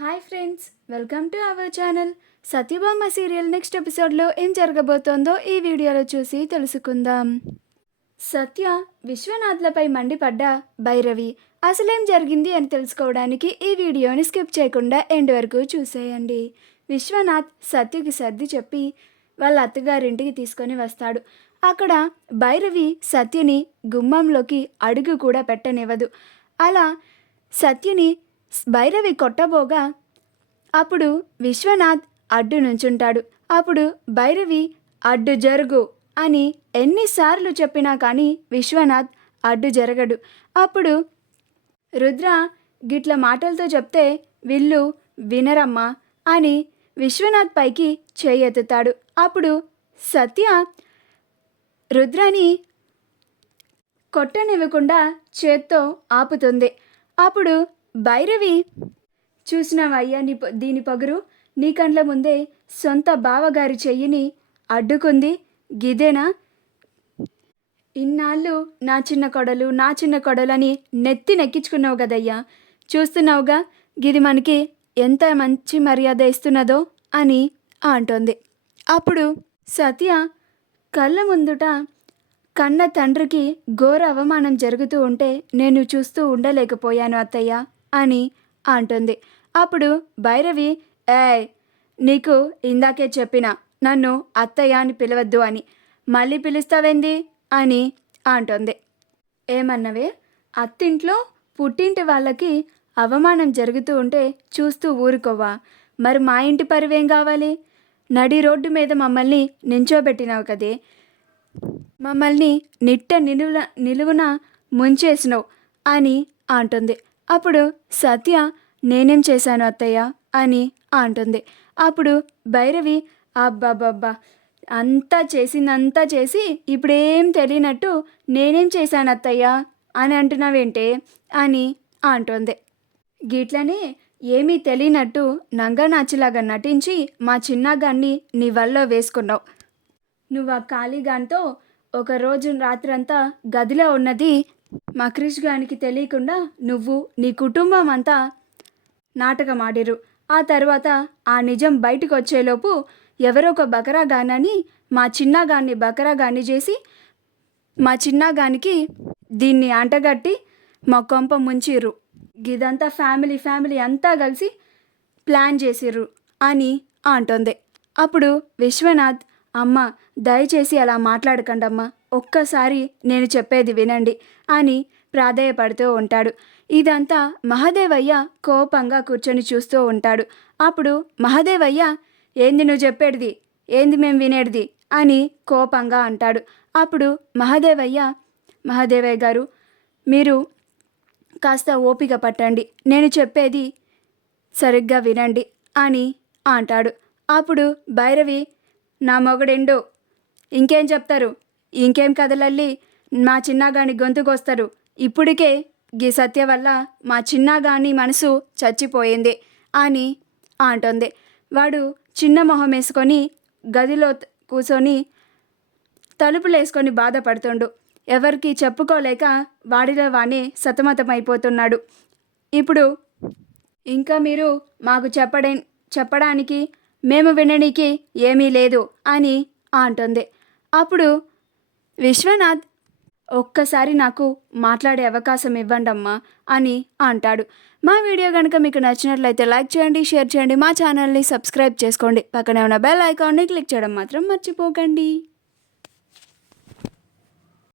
Hi friends, welcome to our channel. Satyabhama serial next ఎపిసోడ్లో ఏం జరగబోతోందో ఈ వీడియోలో చూసి తెలుసుకుందాం. సత్య విశ్వనాథ్లపై మండిపడ్డ భైరవి అసలేం జరిగింది అని తెలుసుకోవడానికి ఈ వీడియోని స్కిప్ చేయకుండా ఎండ్ వరకు చూసేయండి. విశ్వనాథ్ సత్యకి సర్ది చెప్పి వాళ్ళ అత్తగారింటికి తీసుకొని వస్తాడు. అక్కడ భైరవి సత్యని గుమ్మంలోకి అడుగు కూడా పెట్టనివ్వదు. అలా సత్యని భైరవి కొట్టబోగా అప్పుడు విశ్వనాథ్ అడ్డు నుంచుంటాడు. అప్పుడు భైరవి అడ్డు జరుగు అని ఎన్నిసార్లు చెప్పినా కానీ విశ్వనాథ్ అడ్డు జరగడు. అప్పుడు రుద్ర గిట్ల మాటలతో చెప్తే వీళ్ళు వినరమ్మా అని విశ్వనాథ్ పైకి చేయెత్తుతాడు. అప్పుడు సత్య రుద్రని కొట్టనివ్వకుండా చేత్తో ఆపుతుంది. అప్పుడు భైరవి చూసినావయ్యా దీని పగురు, నీ కండ్ల ముందే సొంత బావగారి చెయ్యిని అడ్డుకుంది గిదేనా? ఇన్నాళ్ళు నా చిన్న కొడలు అని నెత్తి నెక్కించుకున్నావు కదయ్యా, చూస్తున్నావుగా గిది మనకి ఎంత మంచి మర్యాద ఇస్తున్నదో అని అంటోంది. అప్పుడు సత్య కళ్ళ ముందుట కన్న తండ్రికి ఘోర అవమానం జరుగుతూ ఉంటే నేను చూస్తూ ఉండలేకపోయాను అత్తయ్య అని అంటుంది. అప్పుడు భైరవి, ఏయ్ నీకు ఇందాకే చెప్పిన నన్ను అత్తయ్య అని పిలవద్దు అని, మళ్ళీ పిలుస్తావేంది అని అంటుంది. ఏమన్నవే? అత్తింట్లో పుట్టింటి వాళ్ళకి అవమానం జరుగుతూ ఉంటే చూస్తూ ఊరుకోవా? మరి మా ఇంటి పరివేం కావాలి? నడి రోడ్డు మీద మమ్మల్ని నించోబెట్టినావు కదే, మమ్మల్ని నిలువున ముంచేసినావు అని అంటుంది. అప్పుడు సత్య నేనేం చేశాను అత్తయ్య అని అంటుంది. అప్పుడు భైరవి, అబ్బాబ్బా అంతా చేసిందంతా చేసి ఇప్పుడేం తెలియనట్టు నేనేం చేశాను అత్తయ్య అని అంటున్నావేంటే అని అంటుంది. గిట్లనే ఏమీ తెలియనట్టు నంగనాచిలాగా నటించి మా చిన్నగాన్ని నీ వల్ల వేసుకున్నావు. నువ్వు ఆ ఖాళీగాన్తో ఒకరోజు రాత్రంతా గదిలో ఉన్నది మా క్రిష్ గానికి తెలియకుండా నువ్వు నీ కుటుంబం అంతా నాటకం ఆడిరు. ఆ తర్వాత ఆ నిజం బయటకు వచ్చేలోపు ఎవరో ఒక బకరాగానని మా చిన్నగాన్ని బకరాగాన్ని చేసి మా చిన్నగానికి దీన్ని అంటగట్టి మా కొంప ముంచిర్రు. గిదంతా ఫ్యామిలీ అంతా కలిసి ప్లాన్ చేసిర్రు అని అంటుంది. అప్పుడు విశ్వనాథ్, అమ్మ దయచేసి అలా మాట్లాడకండమ్మా, ఒక్కసారి నేను చెప్పేది వినండి అని ప్రాధేయపడుతూ ఉంటాడు. ఇదంతా మహదేవయ్య కోపంగా కూర్చొని చూస్తూ ఉంటాడు. అప్పుడు మహదేవయ్య, ఏంది నువ్వు చెప్పేది, ఏంది మేము వినేది అని కోపంగా అంటాడు. అప్పుడు మహదేవయ్య గారు, మీరు కాస్త ఓపిక పట్టండి, నేను చెప్పేది సరిగ్గా వినండి అని అంటాడు. అప్పుడు భైరవి, నా మొగడెండు ఇంకేం చెప్తారు, ఇంకేం కథలల్లి మా చిన్నగాని గొంతుకొస్తారు. ఇప్పటికే గీ సత్య వల్ల మా చిన్నగాని మనసు చచ్చిపోయింది అని అంటుంది. వాడు చిన్న మొహం వేసుకొని గదిలో కూర్చొని తలుపులేసుకొని బాధపడుతుండు. ఎవరికి చెప్పుకోలేక వాడిలో వాణ్ణి సతమతమైపోతున్నాడు. ఇప్పుడు ఇంకా మీరు మాకు చెప్పడానికి మేము వినడానికి ఏమీ లేదు అని అంటుంది. అప్పుడు విశ్వనాథ్, ఒక్కసారి నాకు మాట్లాడే అవకాశం ఇవ్వండమ్మా అని అంటాడు. మా వీడియో కనుక మీకు నచ్చినట్లయితే లైక్ చేయండి, షేర్ చేయండి, మా ఛానల్ని సబ్స్క్రైబ్ చేసుకోండి, పక్కనే ఉన్న బెల్ ఐకాన్ని క్లిక్ చేయడం మాత్రం మర్చిపోకండి.